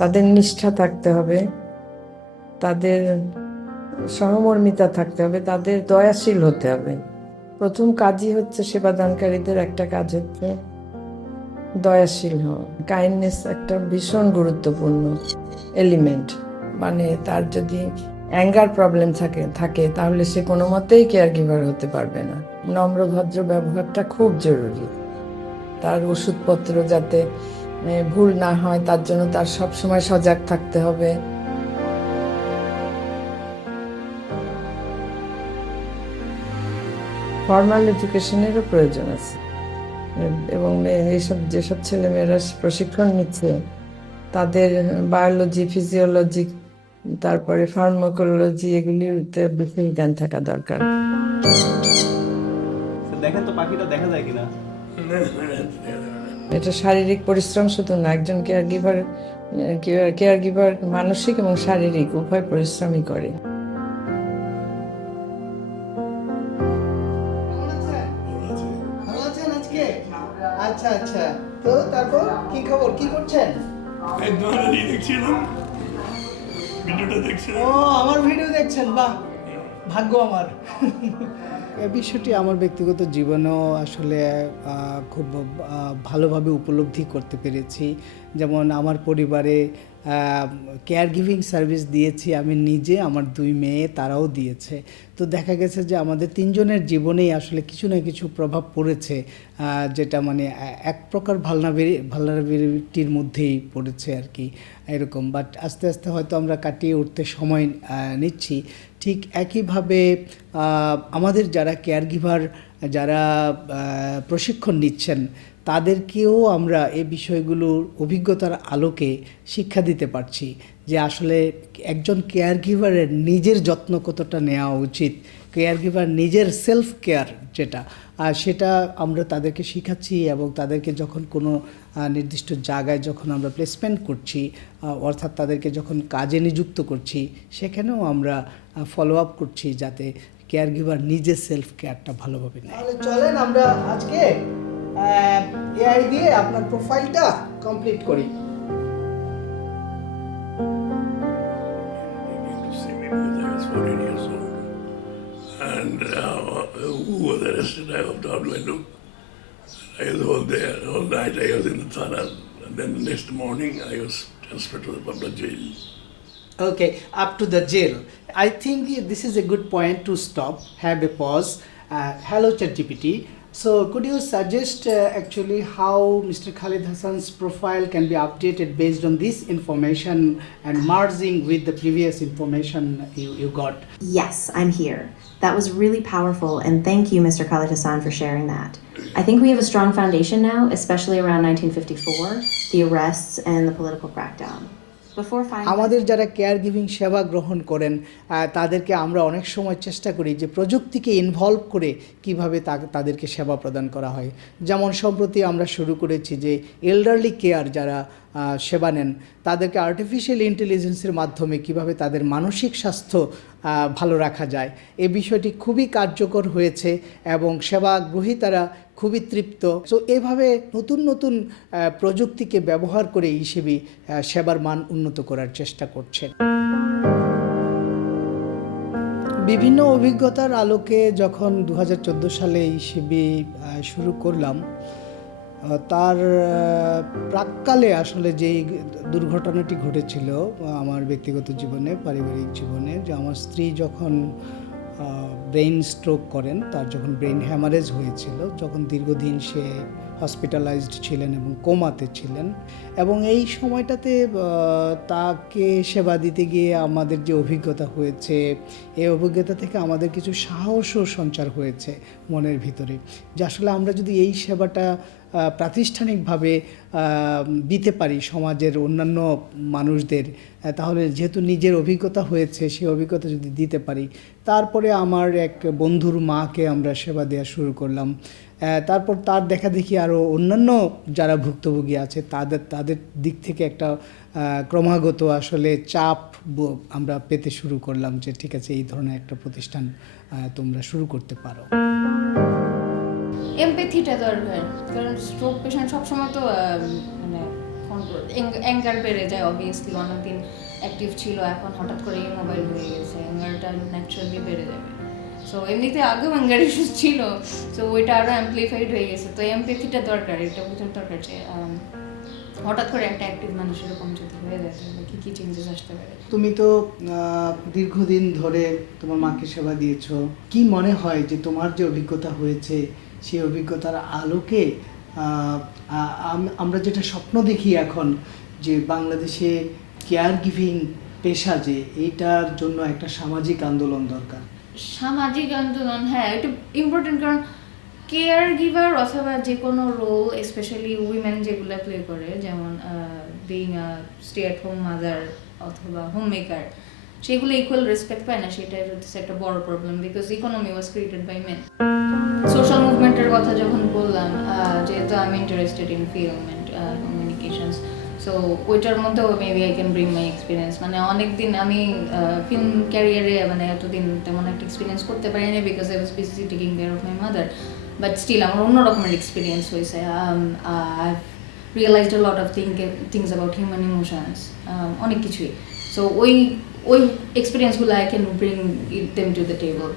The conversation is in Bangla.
তাদের নিষ্ঠা থাকতে হবে, তাদের সহমর্মিতা থাকতে হবে, তাদের দয়াশীল হতে হবে। প্রথম কাজই হচ্ছে সেবাদানকারীদের একটা কাজ হচ্ছে দয়াশীল হওয়া। কাইন্ডনেস একটা ভীষণ গুরুত্বপূর্ণ এলিমেন্ট। মানে তার যদি অ্যাঙ্গার প্রবলেম থাকে তাহলে সে কোনো মতেই কেয়ার গিভার হতে পারবে না। নম্র ভদ্র ব্যবহারটা খুব জরুরি। তার ওষুধপত্র যাতে ভুল না হয় তার জন্য তার সবসময় সজাগ থাকতে হবে। ফর্মাল এডুকেশনেরও প্রয়োজন আছে, এবং যেসব ছেলেমেয়েরা প্রশিক্ষণ নিচ্ছে তাদের বায়োলজি, ফিজিওলজি, তারপরে ফার্মাকোলজি, এগুলিতে বেশি জ্ঞান থাকা দরকার। দেখেন তো পাখিটা দেখা যায় কিনা। এটা শারীরিক পরিশ্রম শুধু না, একজন কেয়ার গিভার মানসিক এবং শারীরিক উভয় পরিশ্রমই করে। আচ্ছা আচ্ছা, তো তারপর কি খবর, কি করছেন? দেখছিলাম, ভিডিওটা দেখছিলাম। ও, আমার ভিডিও দেখছেন, বাহ, ভাগ্য আমার। এই বিষয়টি আমার ব্যক্তিগত জীবনেও আসলে খুব ভালোভাবে উপলব্ধি করতে পেরেছি। যেমন আমার পরিবারে কেয়ার গিভিং সার্ভিস দিয়েছি আমি নিজে, আমার 2 মেয়ে তারাও দিয়েছে। তো দেখা গেছে যে আমাদের 3 জনের জীবনেই আসলে কিছু না কিছু প্রভাব পড়েছে, যেটা মানে এক প্রকার ভালনারেবিলিটির মধ্যেই পড়েছে আর কি, এরকম। বাট আস্তে আস্তে হয়তো আমরা কাটিয়ে উঠতে সময় নিচ্ছি। ঠিক একইভাবে আমাদের যারা কেয়ার গিভার, যারা প্রশিক্ষণ নিচ্ছেন, তাদেরকেও আমরা এই বিষয়গুলোর অভিজ্ঞতার আলোকে শিক্ষা দিতে পারছি যে আসলে একজন কেয়ার গিভারের নিজের যত্ন কতটা নেওয়া উচিত, কেয়ার গিভার নিজের সেলফ কেয়ার যেটা, সেটা আমরা তাদেরকে শেখাচ্ছি। এবং তাদেরকে যখন কোনো নির্দিষ্ট জায়গায় যখন আমরা প্লেসমেন্ট করছি, অর্থাৎ তাদেরকে যখন কাজে নিযুক্ত করছি, সেখানেও আমরা ফলো আপ করছি যাতে কেয়ার গিভার নিজের সেলফ কেয়ারটা ভালোভাবে নেয়। তাহলে চলেন আমরা আজকে এআই দিয়ে আপনার প্রোফাইলটা কমপ্লিট করি। I was 14 years old, and who was arrested, I hopped out window. I was all there, all night I was in the tunnel, and then the next morning I was transferred to the public jail. Okay, up to the jail. I think this is a good point to stop, have a pause. Hello ChatGPT. So could you suggest actually how Mr. Khalid Hassan's profile can be updated based on this information and merging with the previous information you got? Yes, I'm here. That was really powerful, and thank you, Mr. Khalid Hassan, for sharing that. I think we have a strong foundation now, especially around 1954, the arrests and the political crackdown. আমাদের যারা কেয়ার গিভিং সেবা গ্রহণ করেন তাদেরকে আমরা অনেক সময় চেষ্টা করি যে প্রযুক্তিকে ইনভলভ করে কিভাবে তাদেরকে সেবা প্রদান করা হয়। যেমন সম্প্রতি আমরা শুরু করেছি যে এল্ডারলি কেয়ার যারা সেবা নেন তাদেরকে আর্টিফিশিয়াল ইন্টেলিজেন্সের মাধ্যমে কিভাবে তাদের মানসিক স্বাস্থ্য ভালো রাখা যায়, এই বিষয়টি খুবই কার্যকর হয়েছে এবং সেবা গ্রহীতারা খুবই তৃপ্ত। সো এভাবে নতুন নতুন প্রযুক্তিকে ব্যবহার করে ইসিবি সেবার মান উন্নত করার চেষ্টা করছেন। বিভিন্ন অভিজ্ঞতার আলোকে যখন 2014 সালে ইসিবি শুরু করলাম, তার প্রাক্কালে আসলে যেই দুর্ঘটনাটি ঘটেছিল আমার ব্যক্তিগত জীবনে, পারিবারিক জীবনে, যে আমার স্ত্রী যখন ব্রেইন স্ট্রোক করেন, তার যখন ব্রেইন হ্যামারেজ হয়েছিল, যখন দীর্ঘদিন সে হসপিটালাইজড ছিলেন এবং কোমাতে ছিলেন, এবং এই সময়টাতে তাকে সেবা দিতে গিয়ে আমাদের যে অভিজ্ঞতা হয়েছে, এই অভিজ্ঞতা থেকে আমাদের কিছু সাহসও সঞ্চার হয়েছে মনের ভিতরে, যে আসলে আমরা যদি এই সেবাটা প্রাতিষ্ঠানিকভাবে দিতে পারি সমাজের অন্যান্য মানুষদের, তাহলে যেহেতু নিজের অভিজ্ঞতা হয়েছে সেই অভিজ্ঞতা যদি দিতে পারি। তারপরে আমার এক বন্ধুর মাকে আমরা সেবা দেওয়া শুরু করলাম। তারপর তার দেখা দেখি আরও অন্যান্য যারা ভুক্তভোগী আছে তাদের দিক থেকে একটা ক্রমাগত আসলে চাপ আমরা পেতে শুরু করলাম যে ঠিক আছে, এই ধরনের একটা প্রতিষ্ঠান তোমরা শুরু করতে পারো। এমপ্যাথিটা দরকার, কারণ স্ট্রোক পেশেন্ট সবসময় তো মানে অ্যাঙ্গার বেড়ে যায় অবভিয়াসলি, অনেকদিন অ্যাক্টিভ ছিল এখন হঠাৎ করে মোবাইল হয়ে গেছে, অ্যাঙ্গারটা ন্যাচারালি বেড়ে যাবে। সো এমনিতে আগেও অ্যাঙ্গার ইস্যুস ছিল, সো ওইটা আরও অ্যাম্পলিফাইড হয়ে গেছে। তো এমপ্যাথিটা দরকার, এটা বোঝার দরকার যে হঠাৎ করে একটা অ্যাক্টিভ মানুষ এরকম যদি হয়ে যায় তাহলে কী কী চেঞ্জেস আসতে পারে। তুমি তো দীর্ঘদিন ধরে তোমার মাকে সেবা দিয়েছো, কি মনে হয় যে তোমার যে অভিজ্ঞতা হয়েছে সেই অভিজ্ঞতার আলোকে আমরা যেটা স্বপ্ন দেখি এখন যে বাংলাদেশে কেয়ার গিভিং পেশা, যে এইটার জন্য একটা সামাজিক আন্দোলন দরকার? সামাজিক আন্দোলন, হ্যাঁ এটা ইম্পর্টেন্ট, কারণ কেয়ার গিভার অথবা যে কোনো রোল স্পেশালি উইমেন যেগুলো প্লে করে, যেমন being a stay at home mother অথবা হোম মেকার, সেগুলো ইকুয়াল রেসপেক্ট পায় না, সেটাই হচ্ছে একটা বড় problem, because economy was created by men. Social মুভমেন্টের কথা যখন বললাম, যেহেতু আমি interested in film and communications, so ওইটার মধ্যেও maybe I can bring my experience. মানে অনেকদিন আমি ফিল্ম ক্যারিয়ারে মানে এতদিন তেমন একটা এক্সপিরিয়েন্স করতে পারিনি, because I was busy taking care of my mother, but still আমার অন্য রকমের এক্সপিরিয়েন্স হয়েছে। I realised a lot of things about human emotions, অনেক কিছুই। সো ওই এক্সপিরিয়েন্সগুলো I can bring them to the table.